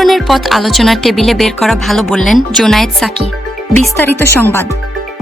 উত্তরণের পথ আলোচনার টেবিলে বের করা ভালো বললেন জোনায়েদ সাকি। বিস্তারিত সংবাদ।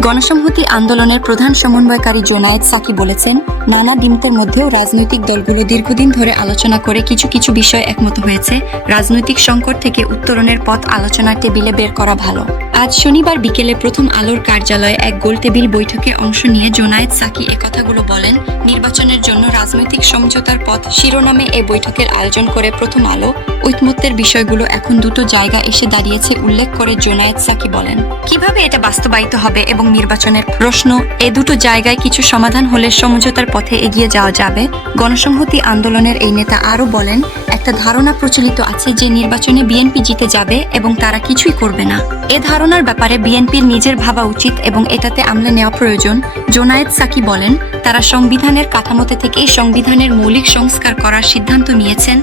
গণসংহতি আন্দোলনের প্রধান সমন্বয়কারী জোনায়েদ সাকি বলেছেন, নানা ডিমতের মধ্যেও রাজনৈতিক দলগুলো দীর্ঘদিন ধরে আলোচনা করে কিছু কিছু বিষয় একমত হয়েছে। রাজনৈতিক সংকট থেকে উত্তরণের পথ আলোচনার টেবিলে বের করা ভালো। আজ শনিবার বিকেলে প্রথম আলোর কার্যালয়ে এক গোল টেবিল বৈঠকে অংশ নিয়ে জোনায়েদ সাকি কথাগুলো বলেন। নির্বাচনের জন্য রাজনৈতিক সমঝোতার পথ শিরোনামে এ বৈঠকের আয়োজন করে প্রথম আলো। ঐকমত্যের বিষয়গুলো এখন দুটো জায়গা এসে দাঁড়িয়েছে উল্লেখ করে জোনায়েদ সাকি বলেন। কীভাবে এটা বাস্তবায়িত হবে এবং নির্বাচনের প্রশ্ন, এ দুটো জায়গায় কিছু সমাধান হলে সমঝোতার পথে এগিয়ে যাওয়া যাবে? গণসংহতি আন্দোলনের এই নেতা আরও বলেন, একটা ধারণা প্রচলিত আছে যে নির্বাচনে বিএনপি জিতে যাবে এবং তারা কিছুই করবে না। এ ধারণার ব্যাপারে বিএনপির নিজের ভাবা উচিত এবং এটাতে আমলে নেওয়া প্রয়োজন, জোনায়েদ সাকি বলেন, তারা সংবিধানের কাঠামোতে থেকেই সংবিধানের মৌলিক সংস্কার করার সিদ্ধান্ত নিয়েছেন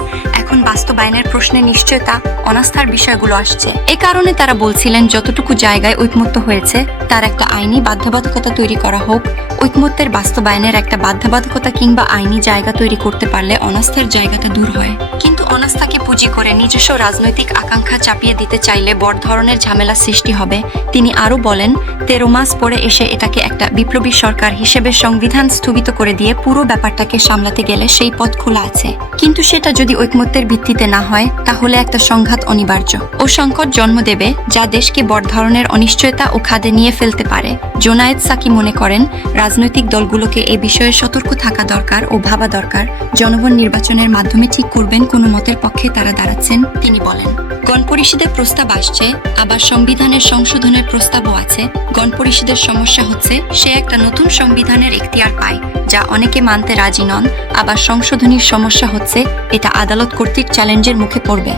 এখন বাস্তবায়নের প্রশ্নে নিশ্চয়তা, অনাস্থার বিষয়গুলো আসছে। এ কারণে তারা বলছিলেন, যতটুকু জায়গায় ঐকমত্য হয়েছে, তার একটা আইনি বাধ্যবাধকতা তৈরি করা হোক। ঐকমত্যের বাস্তবায়নের একটা বাধ্যবাধকতা কিংবা আইনি জায়গা তৈরি করতে পারলে অনাস্থার জায়গাটা দূর হয়। কিন্তু অনাস্থাকে পুঁজি করে নিজস্ব রাজনৈতিক আকাঙ্ক্ষা চাপিয়ে দিতে চাইলে বড় ধরনের ঝামেলা সৃষ্টি হবে। তিনি আরও বলেন, তেরো মাস পরে এসে এটাকে একটা বিপ্লবী সরকার হিসেবে সংবিধান স্থগিত করে দিয়ে পুরো ব্যাপারটাকে সামলাতে গেলে সেই পথ খোলা আছে। কিন্তু সেটা যদি ঐকমত্যের ভিত্তিতে না হয়, তাহলে একটা সংঘাত অনিবার্য। ও সংকট জন্ম দেবে, যা দেশকে বড় ধরনের অনিশ্চয়তা ও খাদে নিয়ে ফেলতে পারে। জোনায়েদ সাকি মনে করেন, রাজনৈতিক দলগুলোকে এ বিষয়ে সতর্ক থাকা দরকার ও ভাবা দরকার। জনগণ নির্বাচনের মাধ্যমে ঠিক করবেন কোন মতের পক্ষে তারা দাঁড়াচ্ছেন, তিনি বলেন। গণপরিষদের প্রস্তাব আসছে, আবার সংবিধানের সংশোধনের প্রস্তাবও আছে। গণপরিষদের সমস্যা হচ্ছে, সে একটা নতুন সংবিধানের এখতিয়ার পায়, যা অনেকে মানতে রাজি নন। আবার সংশোধনীর সমস্যা হচ্ছে, এটা আদালত কর্তৃক চ্যালেঞ্জের মুখে পড়বে।